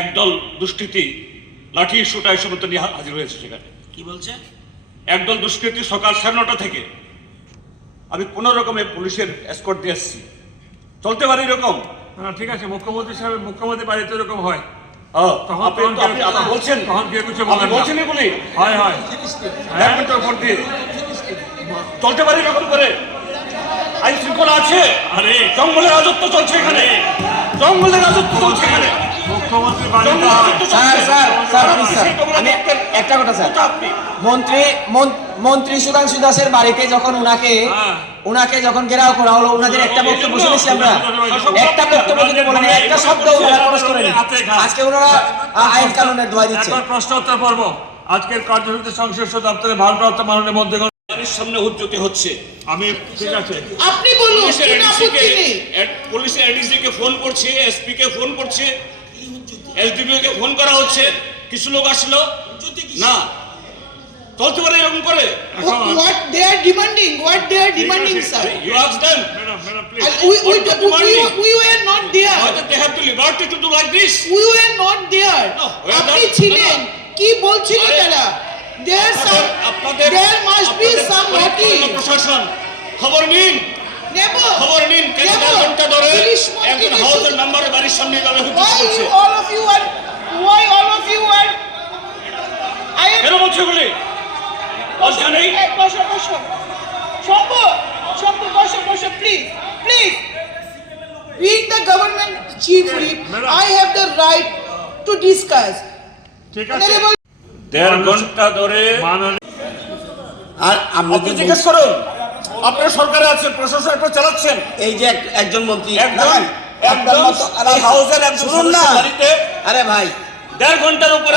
একদল দুষ্কৃতি লাঠি সুটা এসব নিয়ে হাজির হয়েছে সেখানে। কি বলছে? একদল দুষ্কৃতী সকাল সাড়ে নটা থেকে আমি কোনো রকমে পুলিশের এসকর্ট দিয়ে এসেছি। চলতে পারি এরকম? না, ঠিক আছে মুখ্যমন্ত্রী সাহেব মুখ্যমন্ত্রী বাড়িতে এরকম হয়। হ্যাঁ, বলছেন। এগুলি? হয় হয়। চলতে পারি এরকম করে? আইন শৃঙ্খলা আছে? আরে। জঙ্গলের রাজত্ব চলছে এখানে। জঙ্গলের রাজত্ব চলছে এখানে। মুখ্যমন্ত্রী বাড়িতে জঙ্গলের রাজত্ব স্যার স্যার স্যার আপনি স্যার আমি একটা কথা স্যার। মন্ত্রী মন্ত্রী সুধাংশু দাসের বাড়িতে যখন উনাকে হ্যাঁ। উনাকে যখন ঘেরাও করা হলো উনাদের একটা বক্তব্য শুনেছি আমরা। একটা বক্তব্য কিন্তু বলেনি একটা শব্দ ওনারা প্রকাশ করেনি আজকে ওনারা আইন কানুনের দোয়া দিচ্ছে। প্রশ্ন উত্তর পর্ব আজকের কার্যসূচি সংশ্লিষ্ট দপ্তরে ভারপ্রাপ্ত মাননীয় মন্ত্রীগণ সামনে উজ্জ্বতি হচ্ছে। আমি ঠিক আছে। আপনি বলুন পুলিশের এডিসি কে ফোন করছে এসপি কে ফোন করছে। ফোন করা হচ্ছে। কিছু লোক আসলো। না। চলতে পারে demanding what they demanding sir you we we there they have to liberty to we not there আপনি ছিলেন। কি বলছিলেন তারা? দেয়ার স্যার মাস্ট বি প্রশাসন। খবর নিন। নেব। খবর নিন। কেন ঘণ্টা ধরে একজন হাউসের মেম্বার বাড়ির সামনে দাঁড়িয়ে হচ্ছে কেন বলছে বলে লজ্জা নেই বসো বসো। শম্ভু শম্ভু বসো বসো please please being the government chief whip Madam. I have the right to discuss. ঠিক আছে। দেড় ঘণ্টা ধরে আর আপনি জিজ্ঞেস করুন। আপনার সরকারে আছেন প্রশাসন একটা চালাচ্ছেন। এই যে এক- একজন মন্ত্রী একজন একজন শুনুন না। আরে ভাই। দেড় ঘণ্টার উপরে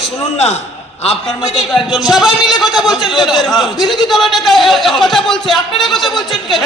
শুনুন না। আপনার মতো তো একজন সবাই মিলে কথা বলছেন কেন? বিরোধী দলের নেতা কথা বলছে। আপনারা কথা বলছেন কেন?